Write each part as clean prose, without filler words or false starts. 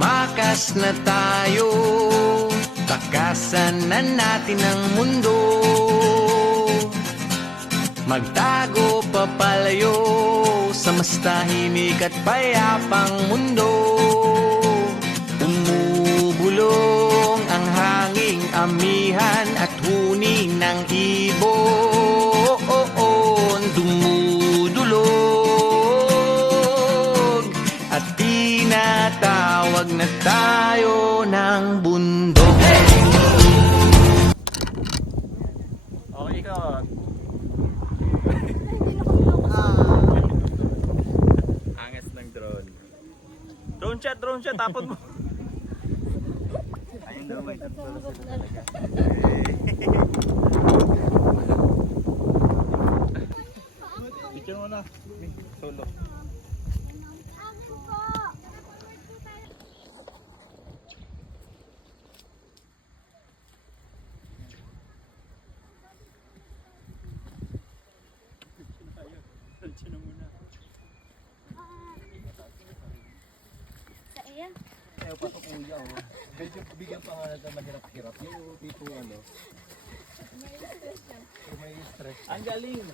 Tumakas na tayo, takasan na natin ang mundo. Magtago papalayo sa mas tahimik at payapang mundo. Umubulong ang hanging amihan at huni ng ibon. Dumudulog at tinatawag na tayo ng bundok. Okay, ikaw. Angas ng drone. Drone shot, tapon mo. Ayun daw, may tatlo sila talaga. Picture mo na. Solo. Ayaw pa ito kuya, oh. Bigyan pa nga natin mahirap-hirap. Yung tipo ano. May stress. Ang galing!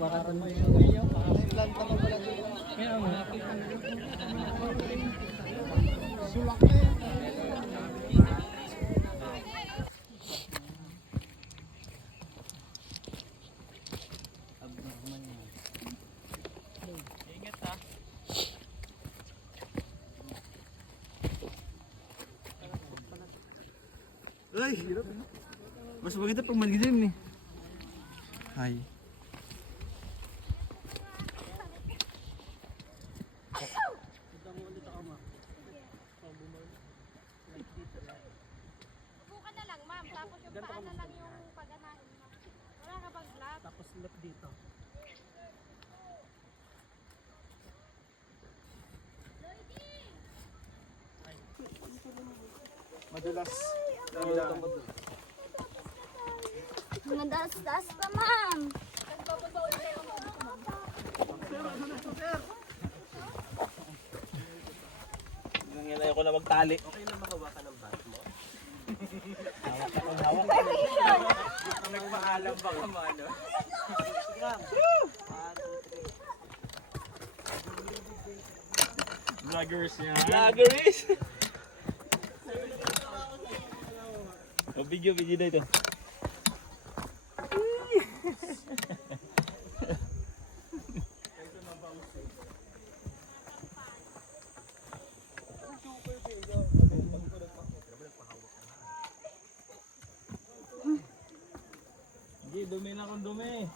Wakaran mo yun. Plan pa lang pala dito. Kaya mo. Sulak na yun. Ay, mas maganda pag malilim eh. Ay. Buka na lang, ma'am. Tapos yung paa na lang yung paganahin mo. Wala ka bang lap? Tapos lap dito. Madulas. Madaas-daas pa, ma'am. Nangyayari ko na magtali. Okay na makawakan ng bat mo. Nagpaalam ba ka mo ano? Vloggers yan. Vloggers? O video na ito. Hindi, dumi na kung dumi.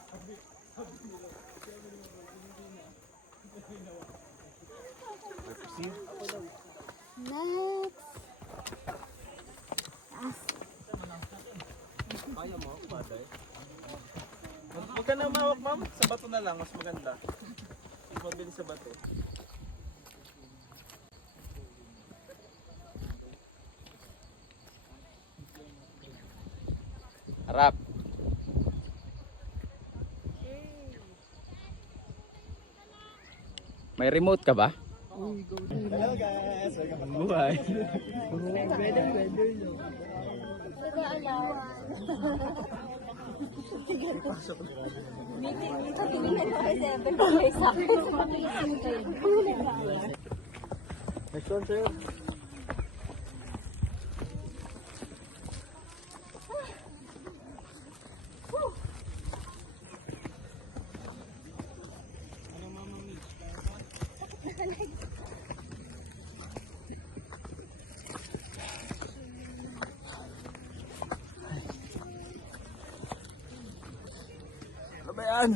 Next. Kaya mo, paday. Huwag ka na mawak, ma'am. Sa bato na lang, mas maganda. Mas mabilis sa bato. Harap. May remote ka ba? Hello guys! Welcome Buhay. weather no? Next one sir. Ano ba yan?